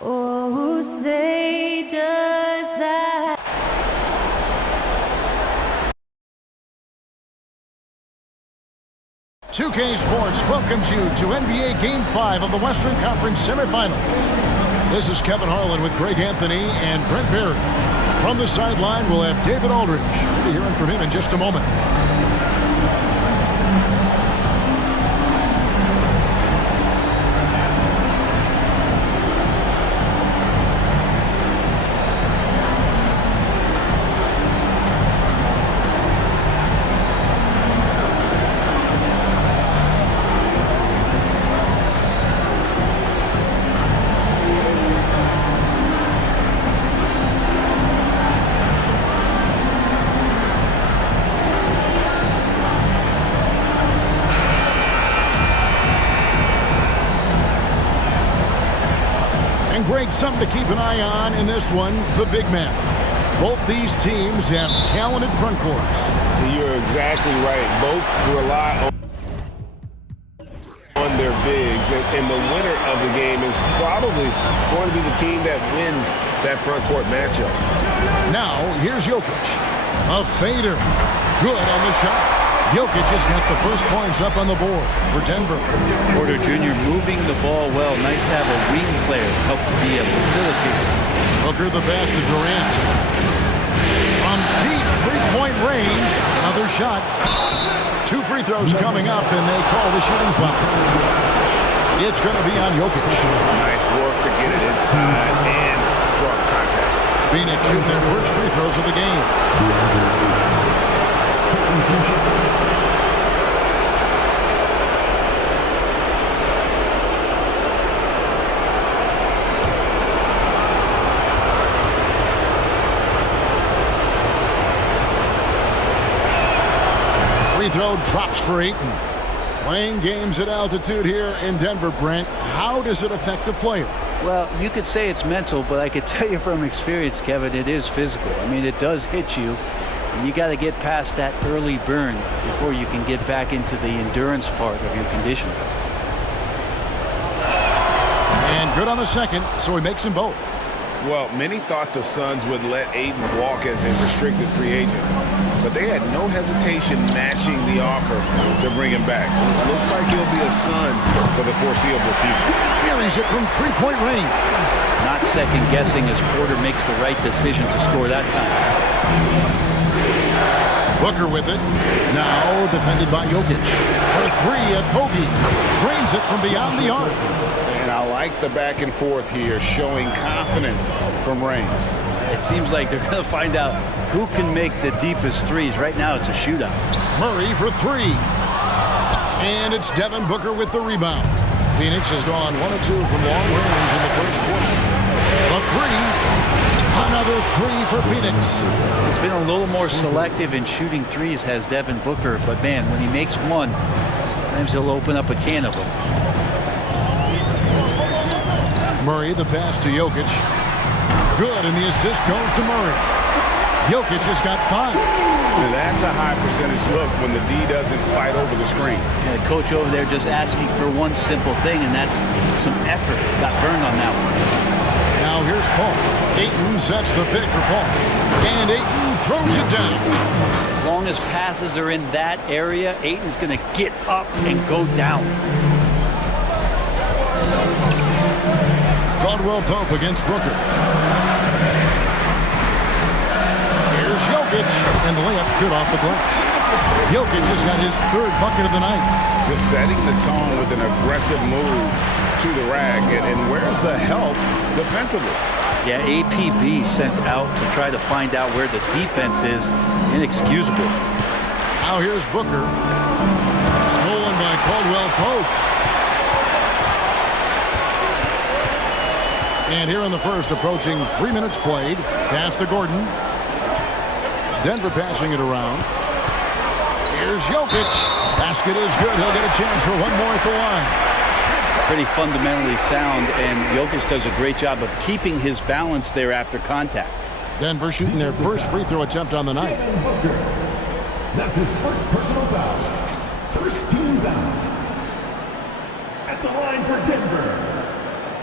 Oh, who say does that? "2K Sports welcomes you to NBA Game 5 of the Western Conference semifinals. This is Kevin Harlan with Greg Anthony and Brent Barry. From the sideline, we'll have David Aldridge. We'll be hearing from him in just a moment. Greg, something to keep an eye on in this one, the big man. Both these teams have talented front courts. You're exactly right. Both rely on their bigs, and the winner of the game is probably going to be the team that wins that front court matchup. Now, here's Jokic. A fader. Good on the shot. Jokic has got the first points up on the board for Denver. Porter Jr. moving the ball well. Nice to have a wing player help to be a facilitator. Booker the pass to Durant. From deep three-point range. Another shot. 2 free throws coming up, and they call the shooting foul. It's going to be on Jokic. Nice work to get it inside and draw contact. Phoenix shooting their first free throws of the game. Free throw drops for Ayton. Playing games at altitude here in Denver, Brent. How does it affect the player? Well, you could say it's mental, but I could tell you from experience, Kevin, it is physical. I mean, it does hit you. And you got to get past that early burn before you can get back into the endurance part of your conditioning. And good on the second, so he makes them both. Well, many thought the Suns would let Ayton walk as a restricted free agent, but they had no hesitation matching the offer to bring him back. Looks like he'll be a Sun for the foreseeable future. Here he's it from three-point range. Not second-guessing as Porter makes the right decision to score that time. Booker with it. Now defended by Jokic. For three, Kobe drains it from beyond the arc. And I like the back and forth here, showing confidence from range. It seems like they're going to find out who can make the deepest threes. Right now, it's a shootout. Murray for three. And it's Devin Booker with the rebound. Phoenix has gone 1 of 2 from long range in the first quarter. A three. Another three for Phoenix. He's been a little more selective in shooting threes, has Devin Booker. But, man, when he makes one, sometimes he'll open up a can of them. Murray, the pass to Jokic. Good, and the assist goes to Murray. Jokic just got 5. Now that's a high percentage look when the D doesn't fight over the screen. And the coach over there just asking for one simple thing, and that's some effort. Got burned on that one. Now here's Paul. Ayton sets the pick for Paul. And Ayton throws it down. As long as passes are in that area, Ayton's going to get up and go down. Caldwell Pope against Booker. Here's Jokic, and the layup's good off the glass. Jokic just got his 3rd bucket of the night. Just setting the tone with an aggressive move to the rack. And where's the help defensively? Yeah, APB sent out to try to find out where the defense is. Inexcusable. Now here's Booker. Stolen by Caldwell Pope. And here in the first, approaching 3 minutes played. Pass to Gordon. Denver passing it around. Here's Jokic. Basket is good. He'll get a chance for one more at the line. Pretty fundamentally sound, and Jokic does a great job of keeping his balance there after contact. Denver shooting their first free throw attempt on the night. That's his first personal foul. First team foul. At the line for Denver,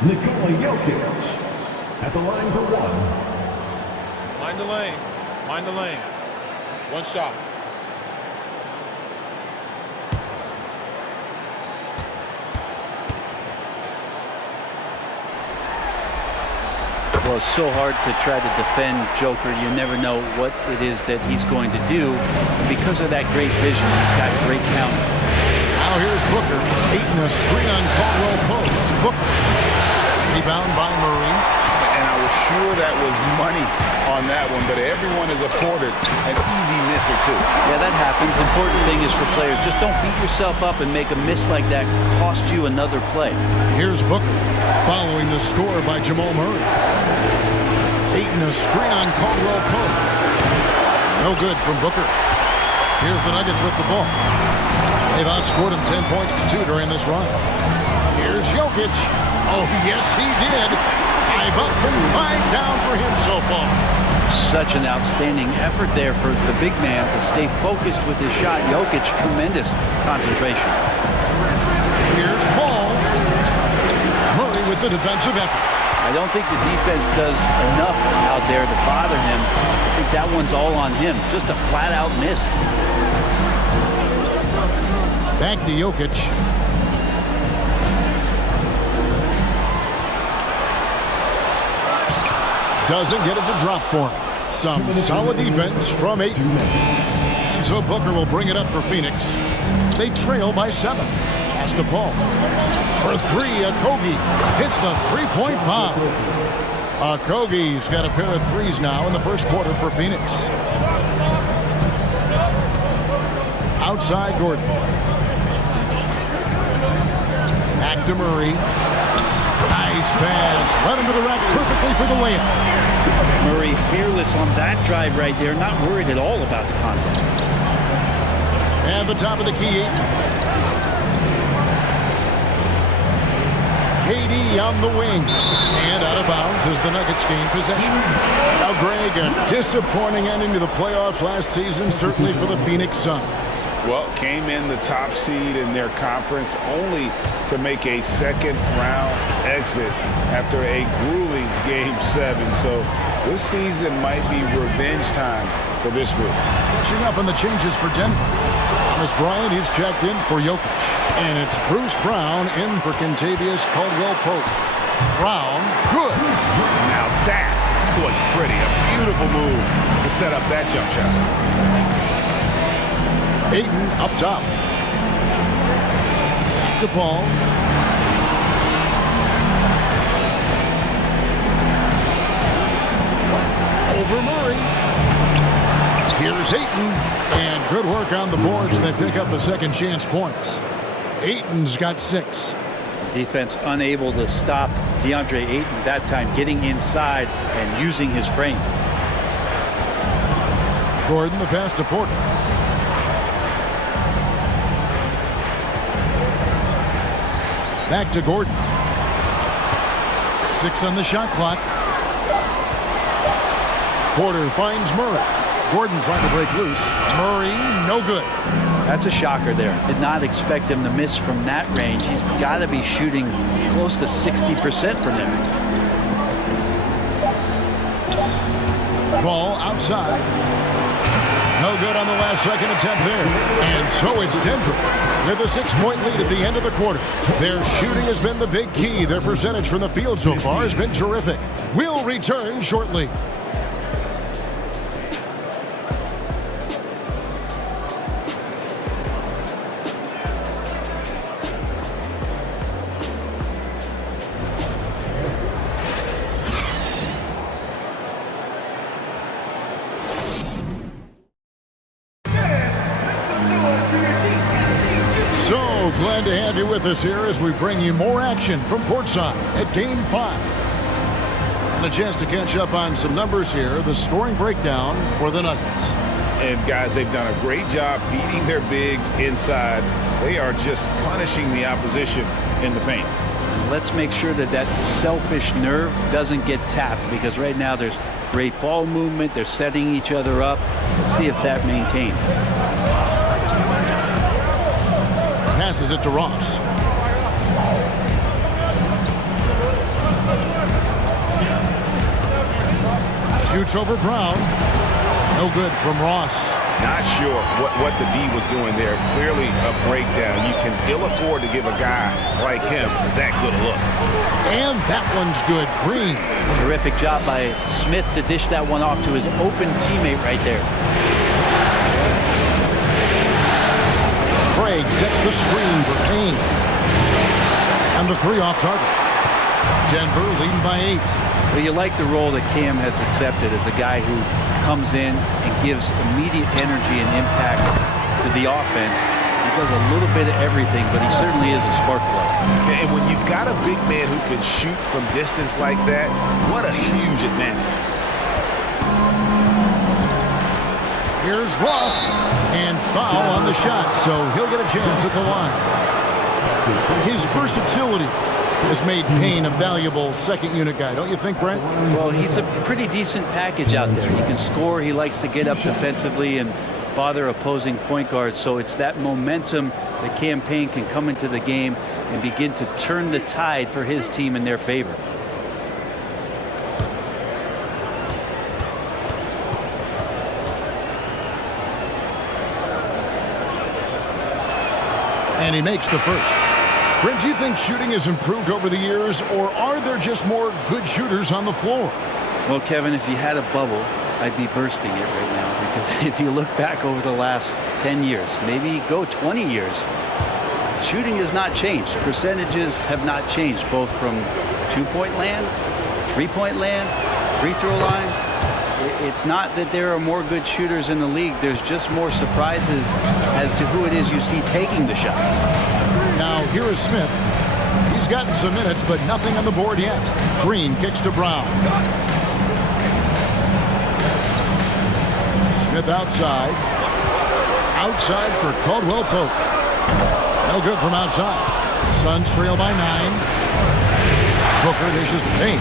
Nikola Jokic. At the line for one. Mind the lanes. Mind the lanes. One shot. Well, it's so hard to try to defend Joker. You never know what it is that he's going to do. Because of that great vision, he's got great counter. Now here's Booker. Eating a screen on Caldwell Pope. Booker. Rebound by Murray. And I was sure that was money on that one, but everyone is afforded an easy miss or two. Yeah, that happens. Important thing is for players, just don't beat yourself up and make a miss like that cost you another play. Here's Booker. Following the score by Jamal Murray. Eating a screen on Caldwell Pope. No good from Booker. Here's the Nuggets with the ball. They've outscored him 10 points to 2 during this run. Here's Jokic. Oh, yes, he did. 5 up and 5 down for him so far. Such an outstanding effort there for the big man to stay focused with his shot. Jokic, tremendous concentration. Here's Paul. Murray with the defensive effort. I don't think the defense does enough out there to bother him. I think that one's all on him. Just a flat-out miss. Back to Jokic. Doesn't get it to drop for him. Some solid defense from Ayton. And so Booker will bring it up for Phoenix. They trail by 7. Pass to Paul. For 3, Okogie hits the three-point bomb. Okogie's got a pair of threes now in the first quarter for Phoenix. Outside Gordon. Back to Murray. Nice pass. Led him to the rack perfectly for the layup. Murray fearless on that drive right there. Not worried at all about the contact. At the top of the key. KD on the wing. And out of bounds as the Nuggets gain possession. Now, Greg, a disappointing ending to the playoffs last season, certainly for the Phoenix Suns. Well, came in the top seed in their conference only to make a second-round exit after a grueling Game 7. So this season might be revenge time for this group. Catching up on the changes for Denver. Thomas Bryant, he's checked in for Jokic. And it's Bruce Brown in for Kentavious Caldwell-Pope. Brown, good. Now that was pretty. A beautiful move to set up that jump shot. Ayton up top. Back to Paul. Over Murray. Here's Ayton. And good work on the boards. They pick up a second chance points. Ayton's got 6. Defense unable to stop DeAndre Ayton that time, getting inside and using his frame. Gordon, the pass to Porter. Back to Gordon. 6 on the shot clock. Porter finds Murray. Gordon trying to break loose. Murray, no good. That's a shocker there. Did not expect him to miss from that range. He's got to be shooting close to 60% from there. Ball outside. No good on the last second attempt there. And so it's Denver with a 6-point lead at the end of the quarter. Their shooting has been the big key. Their percentage from the field so far has been terrific. We'll return shortly. Glad to have you with us here as we bring you more action from courtside at Game 5. And a chance to catch up on some numbers here. The scoring breakdown for the Nuggets. And guys, they've done a great job feeding their bigs inside. They are just punishing the opposition in the paint. Let's make sure that that selfish nerve doesn't get tapped, because right now there's great ball movement. They're setting each other up. Let's see if that maintains. Passes it to Ross. Shoots over Brown. No good from Ross. Not sure what the D was doing there. Clearly a breakdown. You can ill afford to give a guy like him that good a look. And that one's good. Green. Terrific job by Smith to dish that one off to his open teammate right there. Craig sets the screen for Payne. And the 3 off target. Denver leading by 8. Well, you like the role that Cam has accepted as a guy who comes in and gives immediate energy and impact to the offense. He does a little bit of everything, but he certainly is a spark plug. And when you've got a big man who can shoot from distance like that, what a huge advantage. Here's Ross. And foul on the shot, so he'll get a chance at the line. His versatility has made Payne a valuable second-unit guy, don't you think, Brent? Well, he's a pretty decent package out there. He can score. He likes to get up defensively and bother opposing point guards. So it's that momentum that Cam Payne can come into the game and begin to turn the tide for his team in their favor. And he makes the first. Brent, do you think shooting has improved over the years, or are there just more good shooters on the floor? Well, Kevin, if you had a bubble, I'd be bursting it right now, because if you look back over the last 10 years, maybe go 20 years, shooting has not changed. Percentages have not changed, both from two-point land, three-point land, free throw line. It's not that there are more good shooters in the league. There's just more surprises as to who it is you see taking the shots. Now, here is Smith. He's gotten some minutes, but nothing on the board yet. Green kicks to Brown. Smith outside. Outside for Caldwell Pope. No good from outside. Suns trail by 9. Booker dishes to Payne.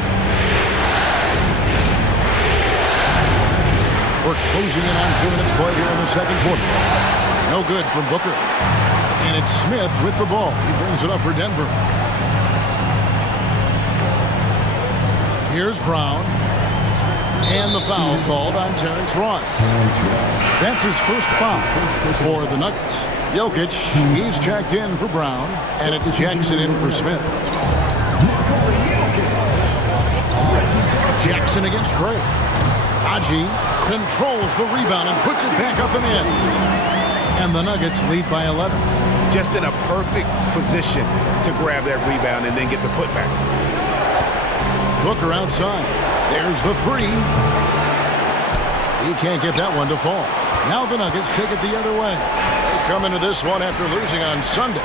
We're closing in on 2 minutes played here in the second quarter. No good from Booker. And it's Smith with the ball. He brings it up for Denver. Here's Brown. And the foul called on Terrence Ross. That's his first foul for the Nuggets. Jokic, he's checked in for Brown. And it's Jackson in for Smith. Jackson against Craig. Haji controls the rebound and puts it back up and in. And the Nuggets lead by 11. Just in a perfect position to grab that rebound and then get the putback. Booker outside. There's the 3. He can't get that one to fall. Now the Nuggets take it the other way. They come into this one after losing on Sunday.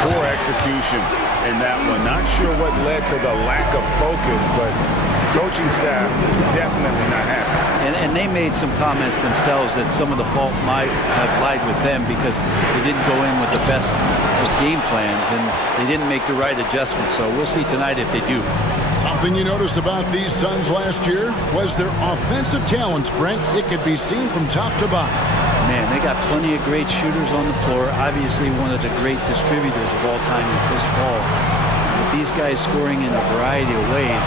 Poor execution in that one. Not sure what led to the lack of focus, but coaching staff definitely not happy. And they made some comments themselves that some of the fault might have lied with them because they didn't go in with the best of game plans and they didn't make the right adjustments. So we'll see tonight if they do. Something you noticed about these Suns last year was their offensive talents, Brent. It could be seen from top to bottom. Man, they got plenty of great shooters on the floor. Obviously one of the great distributors of all time in Chris Paul. With these guys scoring in a variety of ways,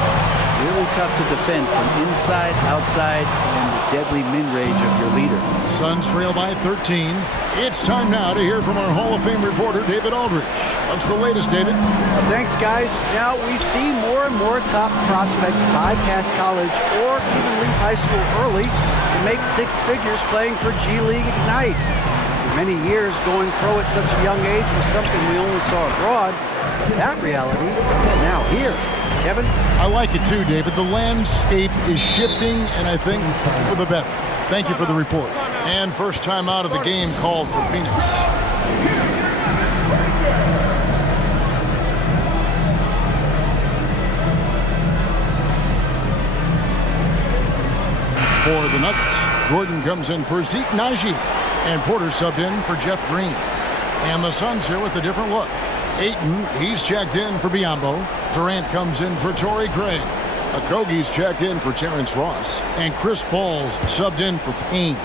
really tough to defend from inside, outside, and the deadly mid-range of your leader. Suns trail by 13. It's time now to hear from our Hall of Fame reporter, David Aldridge. What's the latest, David? Thanks, guys. Now, we see more and more top prospects bypass college or even leave high school early to make 6 figures playing for G League Ignite. For many years, going pro at such a young age was something we only saw abroad. That reality is now here. Kevin? I like it too, David. The landscape is shifting, and I think for the better. Thank you for the report. And first time out of the game called for Phoenix. For the Nuggets, Gordon comes in for Zeke Naji, and Porter subbed in for Jeff Green. And the Suns here with a different look. Ayton, he's checked in for Biyombo. Durant comes in for Torrey Craig. Okogie's checked in for Terrence Ross. And Chris Paul's subbed in for Payne.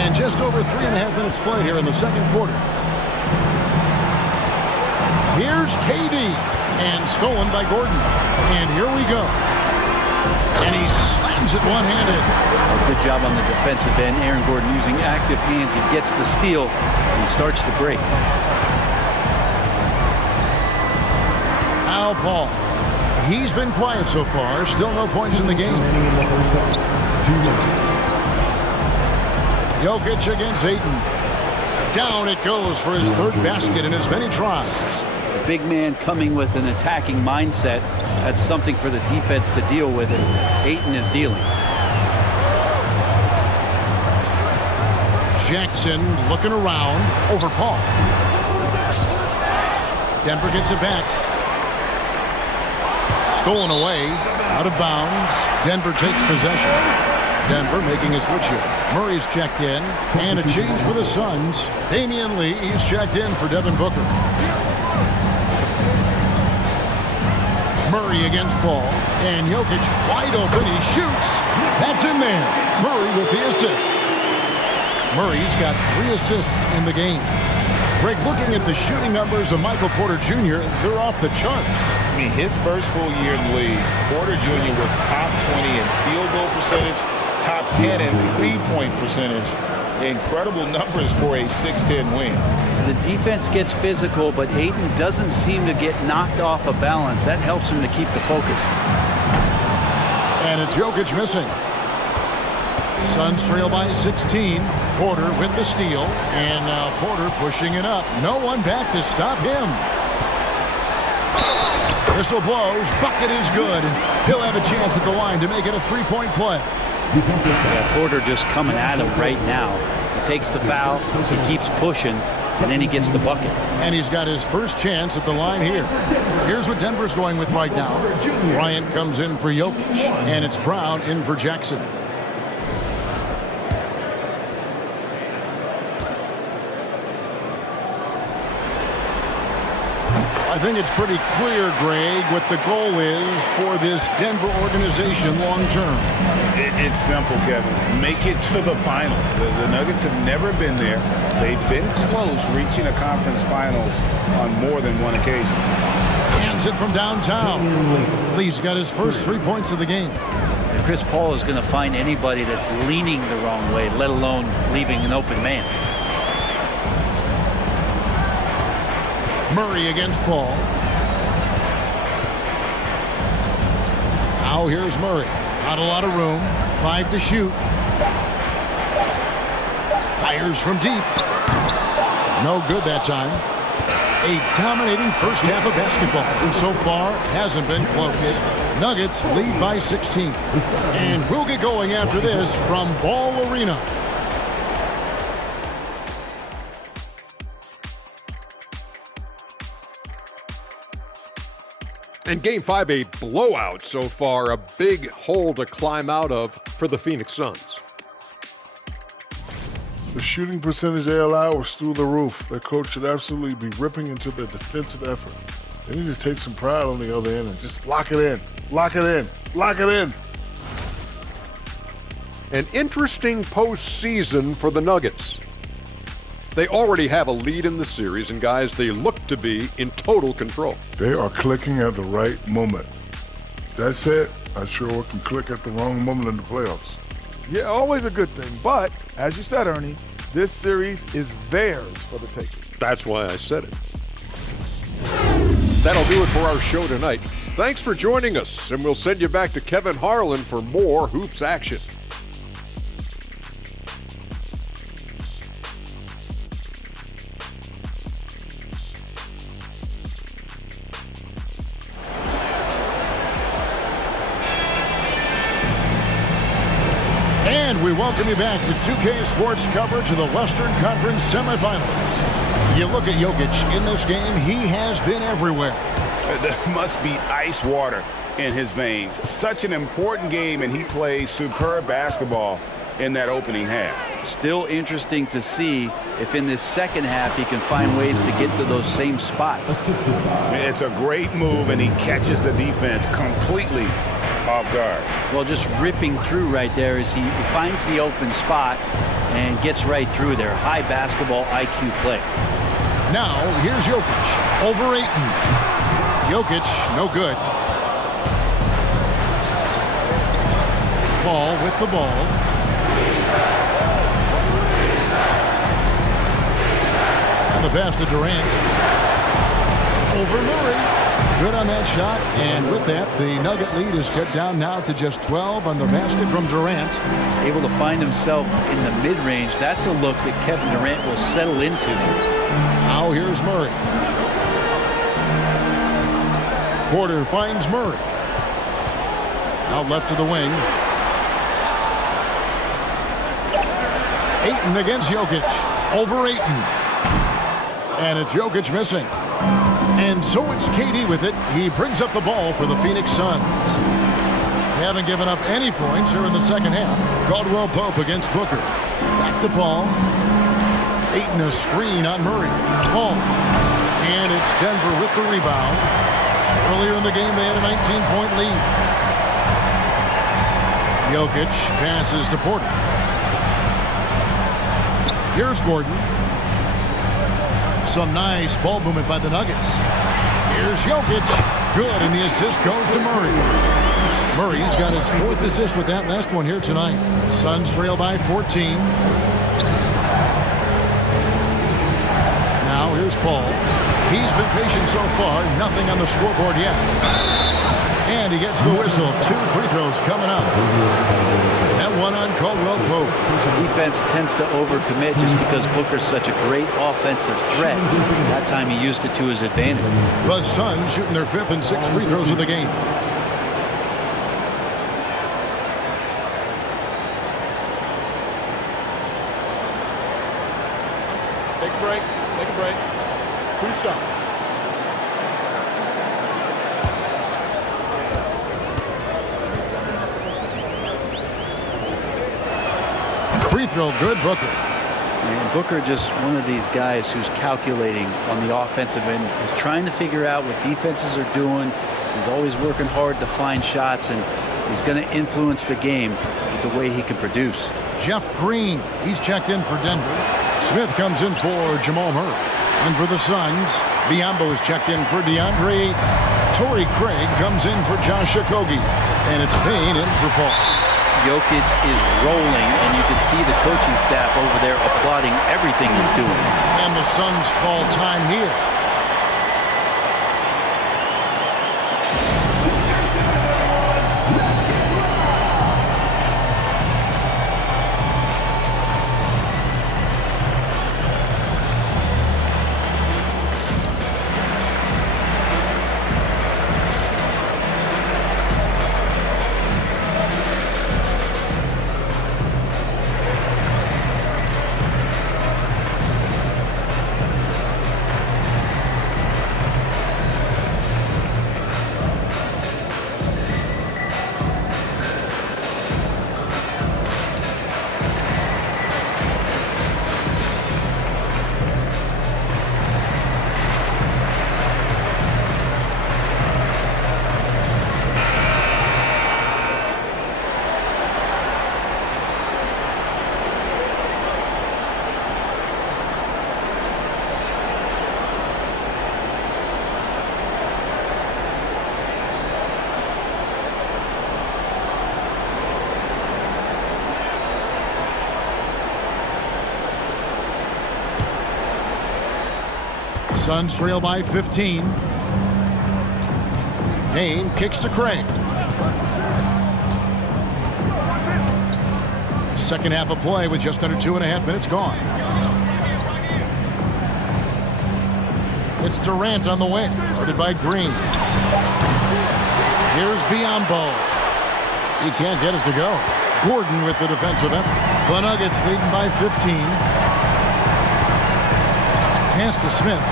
And just over 3.5 minutes played here in the second quarter. Here's KD. And stolen by Gordon. And here we go. And he slams it one-handed. Good job on the defensive end. Aaron Gordon using active hands. He gets the steal, and he starts to break. Al Paul. He's been quiet so far. Still no points in the game. Jokic against Ayton. Down it goes for his third basket in as many tries. The big man coming with an attacking mindset. That's something for the defense to deal with, and Ayton is dealing. Jackson looking around over Paul. Denver gets it back. Stolen away, out of bounds. Denver takes possession. Denver making a switch here. Murray's checked in, and a change for the Suns. Damian Lee is checked in for Devin Booker. Murray against Paul, and Jokic wide open. He shoots. That's in there. Murray with the assist. Murray's got 3 assists in the game. Greg, looking at the shooting numbers of Michael Porter Jr., they're off the charts. I mean, his first full year in the league, Porter Jr. was top 20 in field goal percentage, top 10 in three-point percentage. Incredible numbers for a 6'10 wing. The defense gets physical, but Ayton doesn't seem to get knocked off of balance. That helps him to keep the focus. And it's Jokic missing. Suns trail by 16. Porter with the steal, and now Porter pushing it up. No one back to stop him. Whistle blows. Bucket is good. He'll have a chance at the line to make it a 3-point play. Yeah, Porter just coming at him right now. He takes the foul, he keeps pushing, and then he gets the bucket. And he's got his first chance at the line here. Here's what Denver's going with right now. Bryant comes in for Jokic, and it's Brown in for Jackson. I think it's pretty clear, Greg, what the goal is for this Denver organization long term. It's simple, Kevin. Make it to the finals. The Nuggets have never been there. They've been close reaching a conference finals on more than one occasion. Hands it from downtown. Lee's got his first 3 points of the game. And Chris Paul is going to find anybody that's leaning the wrong way, let alone leaving an open man. Murray against Paul. Now here's Murray. Not a lot of room. 5 to shoot. Fires from deep. No good that time. A dominating first half of basketball, and so far hasn't been close. Nuggets lead by 16. And we'll get going after this from Ball Arena. And Game 5, a blowout so far, a big hole to climb out of for the Phoenix Suns. The shooting percentage they allow was through the roof. Their coach should absolutely be ripping into their defensive effort. They need to take some pride on the other end and just lock it in, lock it in, lock it in. An interesting postseason for the Nuggets. They already have a lead in the series, and guys, they look to be in total control. They are clicking at the right moment. That said, I sure can click at the wrong moment in the playoffs. Yeah, always a good thing. But, as you said, Ernie, this series is theirs for the taking. That's why I said it. That'll do it for our show tonight. Thanks for joining us, and we'll send you back to Kevin Harlan for more hoops action. And we welcome you back to 2K Sports coverage of the Western Conference semifinals. You look at Jokic in this game, he has been everywhere. There must be ice water in his veins. Such an important game, and he plays superb basketball in that opening half. Still interesting to see if in this second half he can find ways to get to those same spots. It's a great move, and he catches the defense completely off guard. Well, just ripping through right there as he finds the open spot and gets right through there. High basketball IQ play. Now, here's Jokic over Ayton. Jokic, no good. Paul with the ball. And the pass to Durant. Over Murray. Good on that shot, and with that, the Nugget lead is cut down now to just 12 on the basket from Durant. Able to find himself in the mid-range. That's a look that Kevin Durant will settle into. Now here's Murray. Porter finds Murray. Out left to the wing. Ayton against Jokic. Over Ayton. And it's Jokic missing. And so it's KD with it. He brings up the ball for the Phoenix Suns. They haven't given up any points here in the second half. Caldwell Pope against Booker. Back to Paul. Ayton a screen on Murray. Paul. And it's Denver with the rebound. Earlier in the game, they had a 19-point lead. Jokic passes to Porter. Here's Gordon. Some nice ball movement by the Nuggets. Here's Jokic. Good, and the assist goes to Murray. Murray's got his 4th assist with that last one here tonight. Suns trail by 14. Now here's Paul. He's been patient so far. Nothing on the scoreboard yet. And he gets the whistle. 2 free throws coming up. That one on Caldwell Pope. Defense tends to overcommit just because Booker's such a great offensive threat. That time he used it to his advantage. The Suns shooting their 5th and 6th free throws of the game. Take a break. Take a break. 2 shots. Free throw good, Booker. And Booker just one of these guys who's calculating on the offensive end. He's trying to figure out what defenses are doing. He's always working hard to find shots, and he's going to influence the game with the way he can produce. Jeff Green, he's checked in for Denver. Smith comes in for Jamal Murray. And for the Suns, Biyombo is checked in for DeAndre Ayton. Torrey Craig comes in for Josh Okogie. And it's Payne in for Paul. Jokic is rolling, and you can see the coaching staff over there applauding everything he's doing. And the Suns call time here. Suns trail by 15. Payne kicks to Craig. Second half of play with just under 2.5 minutes gone. It's Durant on the wing, guarded by Green. Here's Biyombo. He can't get it to go. Gordon with the defensive effort. The Nuggets leading by 15. Pass to Smith.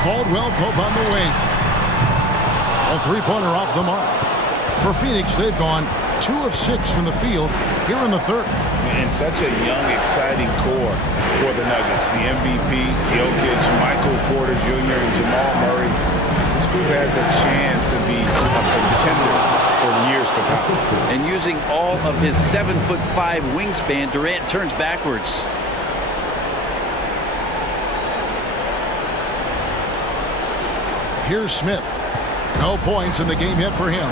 Caldwell Pope on the wing. A three-pointer off the mark. For Phoenix, they've gone 2 of 6 from the field here in the third. And such a young, exciting core for the Nuggets. The MVP, Jokic, Michael Porter Jr., and Jamal Murray. This group has a chance to be a contender for years to come. And using all of his 7'5" wingspan, Durant turns backwards. Here's Smith. No points in the game yet for him.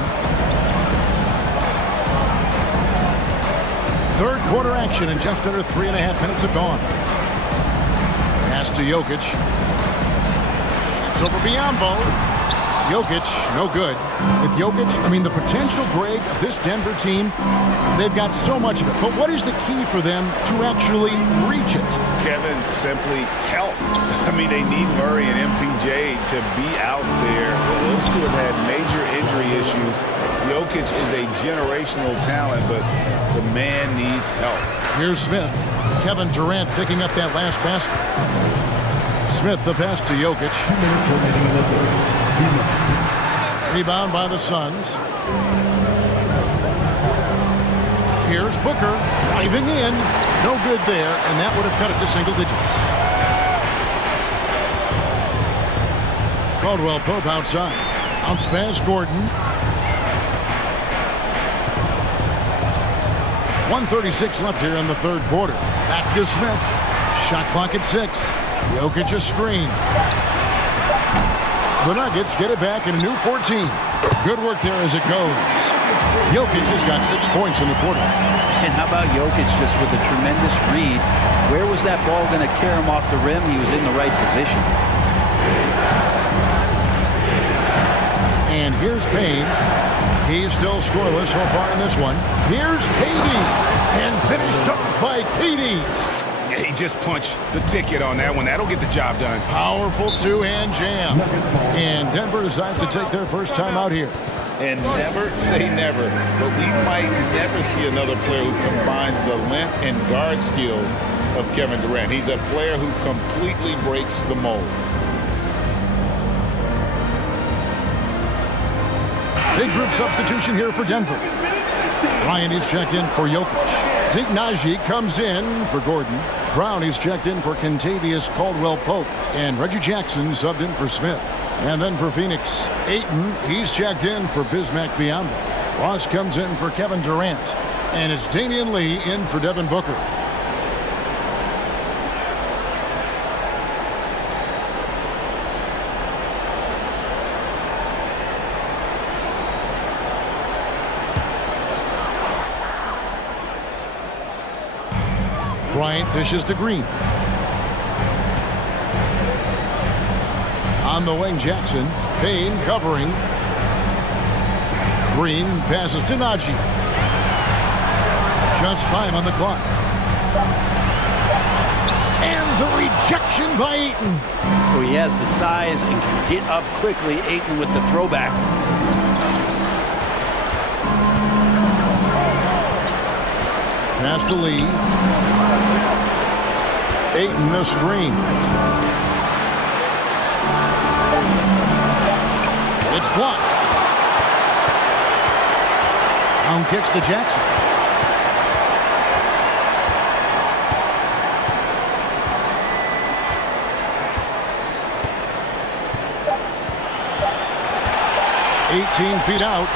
Third quarter action and just under 3.5 minutes have gone. Pass to Jokic. Shoots over Biyombo. Jokic, no good. With Jokic, I mean, the potential, Greg, of this Denver team, they've got so much of it. But what is the key for them to actually reach it? Kevin, simply health. I mean, they need Murray and MPJ to be out there. Those two have had major injury issues. Jokic is a generational talent, but the man needs help. Here's Smith. Kevin Durant picking up that last basket. Smith, the pass to Jokic. 2 minutes remaining in the third. 2 minutes. Rebound by the Suns. Here's Booker driving in. No good there, and that would have cut it to single digits. Caldwell Pope outside. Bounce pass, Gordon. 1:36 left here in the third quarter. Back to Smith. Shot clock at 6. Jokic a screen. The Nuggets get it back in a new 14. Good work there as it goes. Jokic just got 6 points in the quarter. And how about Jokic just with a tremendous read? Where was that ball going to carry him off the rim? He was in the right position. And here's Payne. He's still scoreless so far in this one. Here's KD. And finished up by KD. He just punched the ticket on that one. That'll get the job done. Powerful two-hand jam. And Denver decides to take their first time out here. And never say never, but we might never see another player who combines the length and guard skills of Kevin Durant. He's a player who completely breaks the mold. Big group substitution here for Denver. Ryan is checked in for Jokic. Zeke Naji comes in for Gordon. Brown is checked in for Kentavious Caldwell-Pope. And Reggie Jackson subbed in for Smith. And then for Phoenix, Ayton, he's checked in for Bismack Biyombo. Ross comes in for Kevin Durant. And it's Damian Lee in for Devin Booker. Bryant dishes to Green. On the wing, Jackson. Payne covering. Green passes to Naji. Just 5 on the clock. And the rejection by Ayton. Oh, he has the size and can get up quickly. Ayton with the throwback. Pass to Lee. Ayton a screen. It's blocked. Brown kicks to Jackson. Feet out.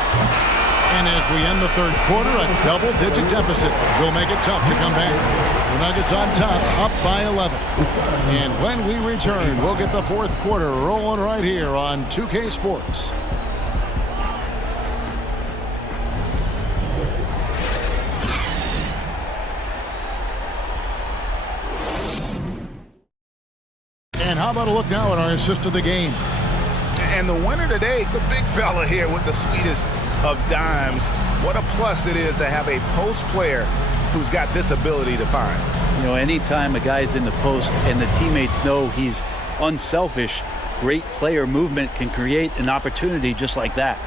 And as we end the third quarter, a double-digit deficit will make it tough to come back. The Nuggets on top, up by 11. And when we return, we'll get the fourth quarter rolling right here on 2K Sports. And how about a look now at our assist of the game? And the winner today, the big fella here with the sweetest of dimes. What a plus it is to have a post player who's got this ability to find. You know, anytime a guy's in the post and the teammates know he's unselfish, great player movement can create an opportunity just like that.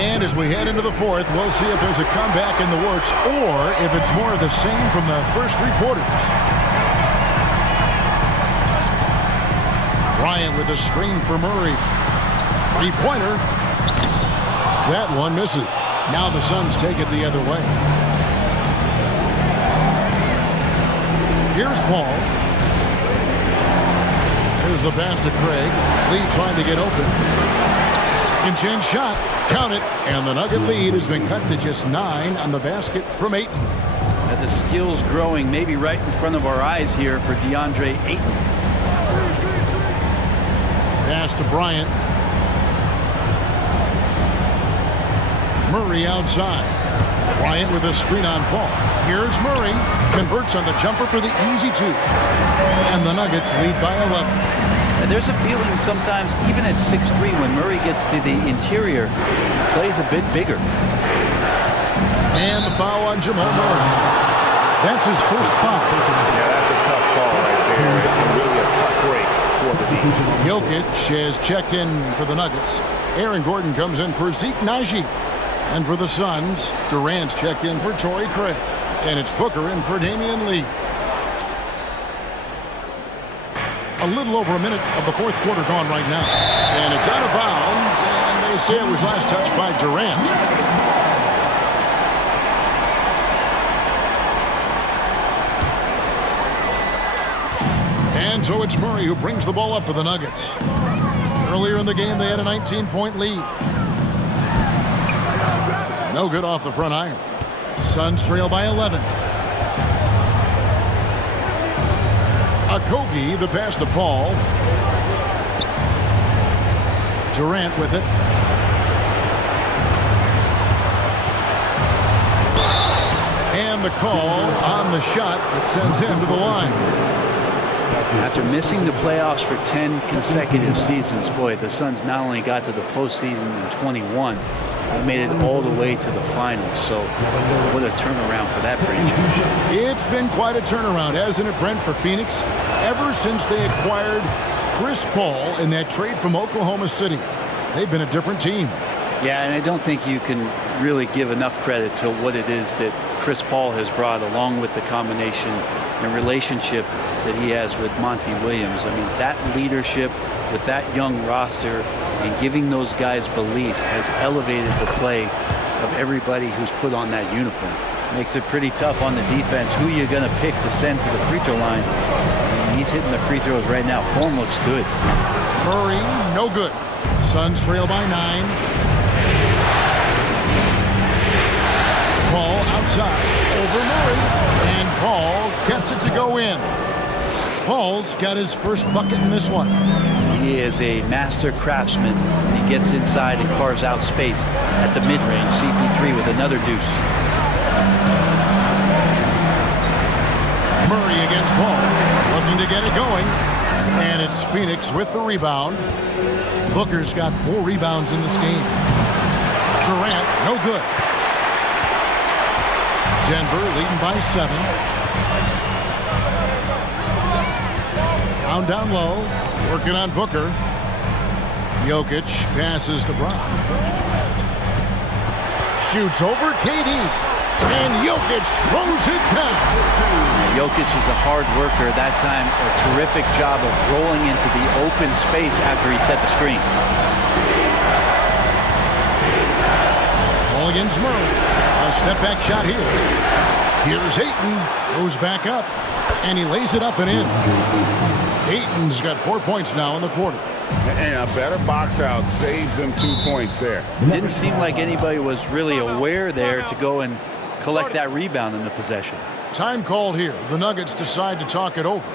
And as we head into the fourth, we'll see if there's a comeback in the works or if it's more of the same from the first 3 quarters. Bryant with a screen for Murray. 3-pointer. That one misses. Now the Suns take it the other way. Here's Paul. Here's the pass to Craig. Lee trying to get open. Second chance shot. Count it. And the Nugget lead has been cut to just 9 on the basket from Ayton. And the skills growing maybe right in front of our eyes here for DeAndre Ayton. Pass to Bryant. Murray outside. Bryant with a screen on Paul. Here's Murray. Converts on the jumper for the easy 2. And the Nuggets lead by 11. And there's a feeling sometimes, even at 6'3", when Murray gets to the interior, he plays a bit bigger. And the foul on Jamal Murray. That's his first foul. Yeah, that's a tough call right there. And really a tough break for the team. Jokic has checked in for the Nuggets. Aaron Gordon comes in for Zeke Naji. And for the Suns, Durant's checked in for Torrey Craig. And it's Booker in for Damian Lee. A little over a minute of the fourth quarter gone right now. And it's out of bounds, and they say it was last touched by Durant. And so it's Murray who brings the ball up for the Nuggets. Earlier in the game, they had a 19-point lead. No good off the front iron. Suns trail by 11. Okogie, the pass to Paul. Durant with it. And the call on the shot that sends him to the line. After missing the playoffs for 10 consecutive seasons, boy, the Suns not only got to the postseason in 21, they made it all the way to the finals. So what a turnaround for that franchise. It's been quite a turnaround, hasn't it, Brent, for Phoenix? Ever since they acquired Chris Paul in that trade from Oklahoma City, they've been a different team. Yeah, and I don't think you can really give enough credit to what it is that Chris Paul has brought, along with the combination and relationship that he has with Monty Williams. I mean, that leadership with that young roster and giving those guys belief has elevated the play of everybody who's put on that uniform. Makes it pretty tough on the defense. Who you're going to pick to send to the free throw line? I mean, he's hitting the free throws right now. Form looks good. Murray, no good. Suns trail by 9. Paul outside over Murray, and Paul gets it to go in. Paul's got his first bucket in this one. He is a master craftsman. He gets inside and carves out space at the mid-range. CP3 with another deuce. Murray against Paul, looking to get it going, and it's Phoenix with the rebound. Booker's got 4 rebounds in this game. Durant, no good. Denver leading by 7. Down low, working on Booker. Jokic passes to Brown. Shoots over KD, and Jokic throws it down. Jokic is a hard worker. That time, a terrific job of rolling into the open space after he set the screen. Ball against Murray. A step back shot here. Here's Ayton, goes back up, and he lays it up and in. Ayton's got 4 points now in the quarter. And a better box out saves them 2 points there. Didn't seem like anybody was really aware there to go and collect that rebound in the possession. Time called here. The Nuggets decide to talk it over.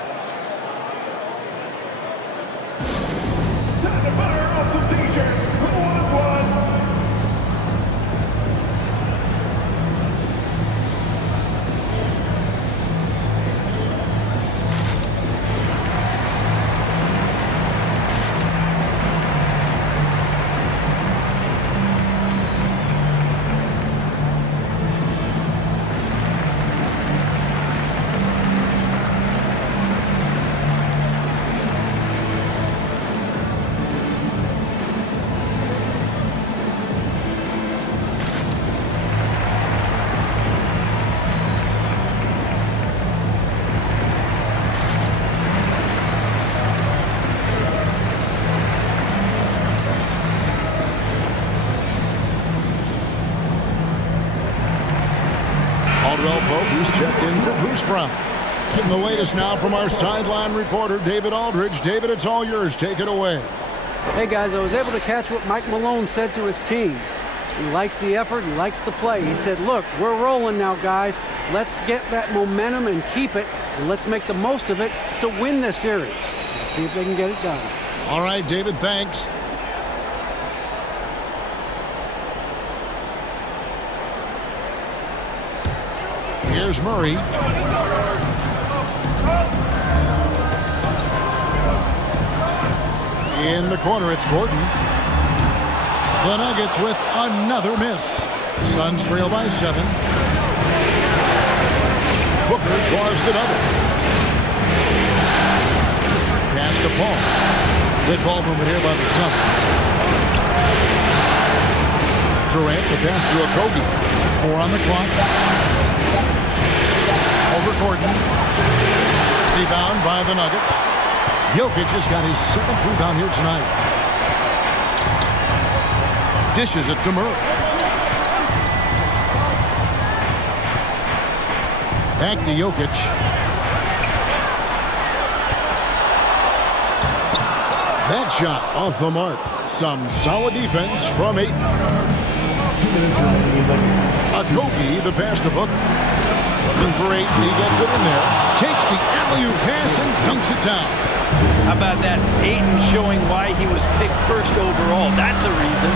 Time to fire off some t-shirts. 1-1. Who's checked in for Bruce Brown. Getting the latest now from our sideline reporter, David Aldridge. David, it's all yours. Take it away. Hey, guys, I was able to catch what Mike Malone said to his team. He likes the effort. He likes the play. He said, look, we're rolling now, guys. Let's get that momentum and keep it, and let's make the most of it to win this series. Let's see if they can get it done. All right, David, thanks. Here's Murray. In the corner, it's Gordon. The Nuggets with another miss. Suns trail by 7. Booker draws the double. Pass to Paul. Good ball movement here by the Suns. Durant, the pass to Okogie. 4 on the clock. Over Gordon. Rebound by the Nuggets. Jokic has got his 7th rebound here tonight. Dishes it to Murray. Back to Jokic. That shot off the mark. Some solid defense from Ayton. 2 minutes remaining. Okogie, the pass to Booker. Looking for Ayton, he gets it in there. Takes the alley-oop pass and dunks it down. How about that? Ayton showing why he was picked first overall. That's a reason.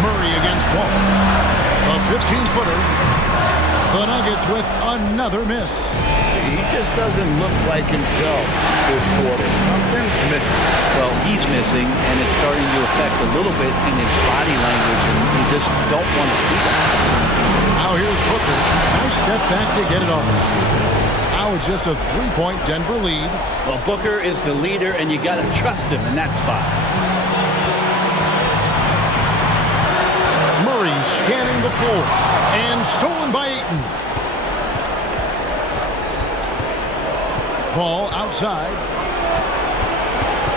Murray against Paul. A 15-footer. The Nuggets with another miss. He just doesn't look like himself this quarter. Something's missing. Well, he's missing, and it's starting to affect a little bit in his body language, and you just don't want to see that. Now here's Booker. Nice step back to get it off. Now it's just a 3-point Denver lead. Well, Booker is the leader, and you got to trust him in that spot. Murray scanning the floor. And stolen by Ayton. Paul outside.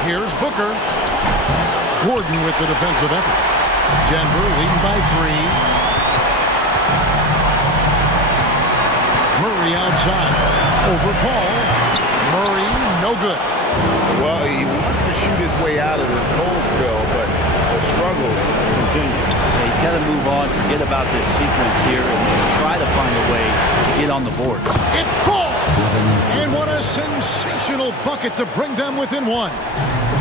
Here's Booker. Gordon with the defensive effort. Denver leading by 3. Murray outside. Over Paul. Murray, no good. Well, he wants to shoot his way out of this cold spell, but the struggles continue. Yeah, he's got to move on, forget about this sequence here, and try to find a way to get on the board. It falls! And what a sensational bucket to bring them within 1.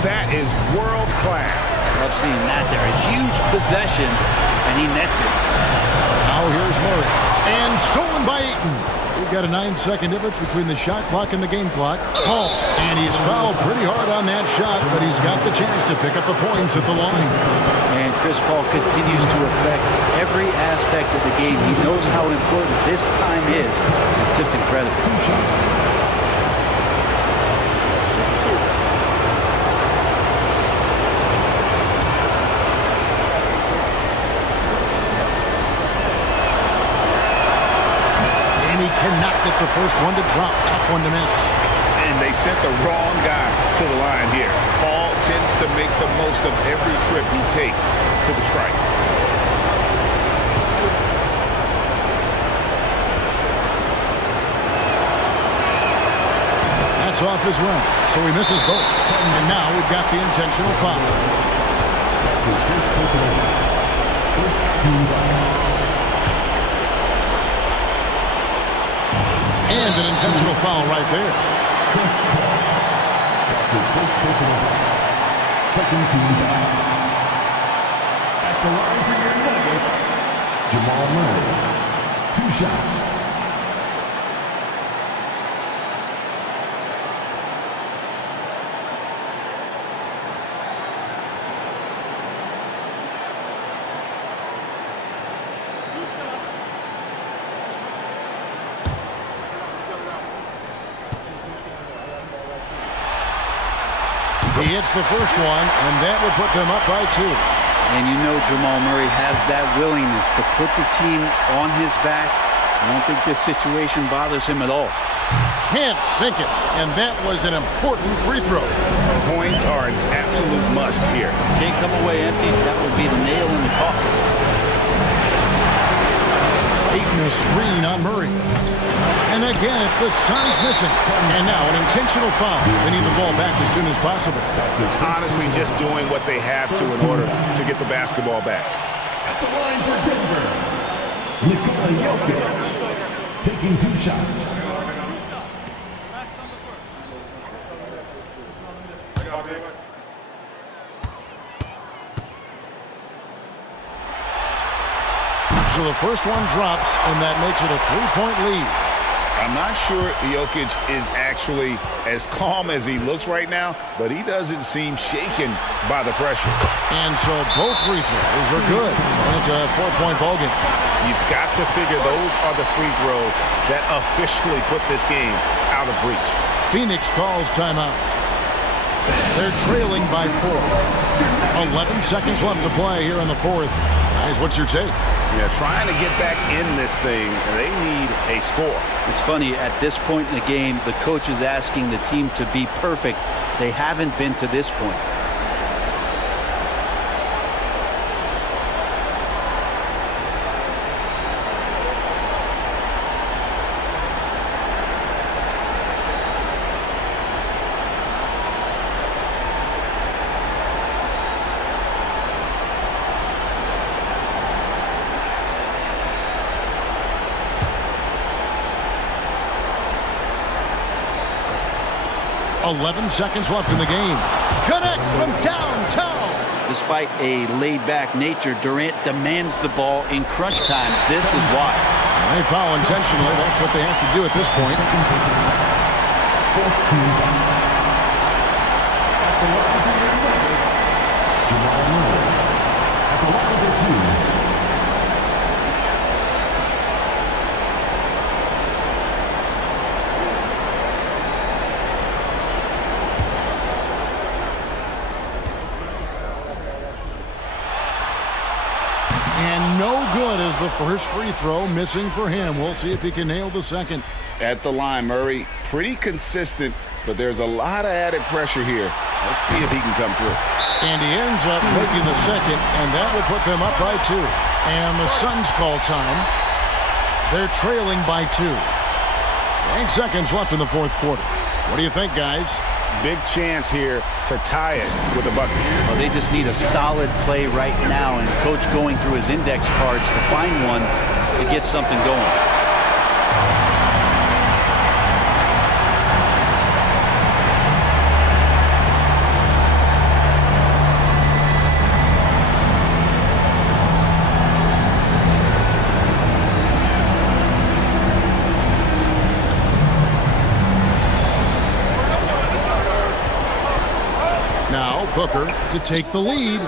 That is world class. Love seeing that there. A huge possession, and he nets it. Now here's Murray. And stolen by Ayton. We've got a 9-second difference between the shot clock and the game clock. Paul, and he's fouled pretty hard on that shot, but he's got the chance to pick up the points at the line. And Chris Paul continues to affect every aspect of the game. He knows how important this time is. It's just incredible. Cannot get the first one to drop. Tough one to miss. And they sent the wrong guy to the line here. Paul tends to make the most of every trip he takes to the strike. That's off as well. So he misses both. And now we've got the intentional foul. His first personal foul. First team foul. And an intentional foul right there. Chris Paul. That's his first personal foul. Second team foul. At the line for your Nuggets, Jamal Murray. 2 shots. He hits the first one, and that will put them up by 2. And you know Jamal Murray has that willingness to put the team on his back. I don't think this situation bothers him at all. Can't sink it, and that was an important free throw. Points are an absolute must here. Can't come away empty. That would be the nail in the coffin. Ayton a screen on Murray. And again, it's the Suns missing. And now an intentional foul. They need the ball back as soon as possible. Honestly, just doing what they have to in order to get the basketball back. At the line for Denver, Nikola Jokic taking 2 shots. So the first one drops, and that makes it a 3-point lead. I'm not sure Jokic is actually as calm as he looks right now, but he doesn't seem shaken by the pressure. And so both free throws are good, and it's a 4-point ball game. You've got to figure those are the free throws that officially put this game out of reach. Phoenix calls timeout. They're trailing by 4. 11 seconds left to play here in the fourth. Guys, what's your take? Yeah, trying to get back in this thing, they need a score. It's funny, at this point in the game, the coach is asking the team to be perfect. They haven't been to this point. .11 seconds left in the game. Connects from downtown. Despite a laid-back nature, Durant demands the ball in crunch time. This is why. They foul intentionally. That's what they have to do at this point. And no good as the first free throw, missing for him. We'll see if he can nail the second. At the line, Murray, pretty consistent, but there's a lot of added pressure here. Let's see if he can come through. And he ends up making the second, and that will put them up by 2. And the Suns call time. They're trailing by 2. 8 seconds left in the fourth quarter. What do you think, guys? Big chance here to tie it with a bucket. Well, they just need a solid play right now, and coach going through his index cards to find one to get something going. Booker to take the lead.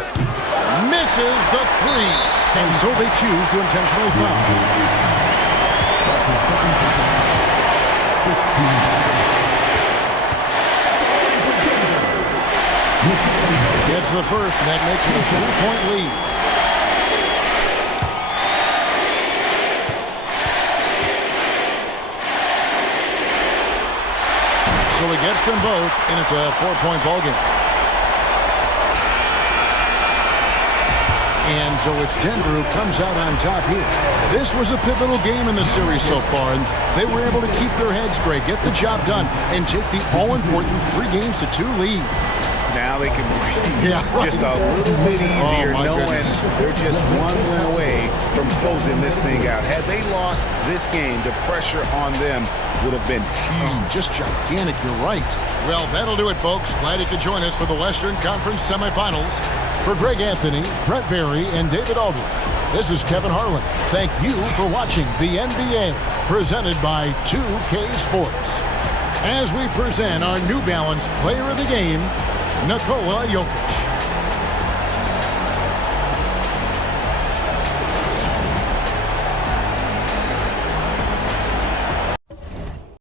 Misses the 3. And so they choose to intentionally foul. Gets the first, and that makes it a 3-point lead. So he gets them both, and it's a 4-point ball game. And so it's Denver who comes out on top here. This was a pivotal game in the series so far, and they were able to keep their heads straight, get the job done, and take the all-important 3-2 lead. Now they can breathe just a little bit easier, knowing they're just one win away from closing this thing out. Had they lost this game, the pressure on them would have been huge. Just gigantic, you're right. Well, that'll do it, folks. Glad you could join us for the Western Conference semifinals. For Greg Anthony, Brett Barry, and David Aldridge, this is Kevin Harlan. Thank you for watching the NBA, presented by 2K Sports. As we present our New Balance Player of the Game, Nikola Jokic.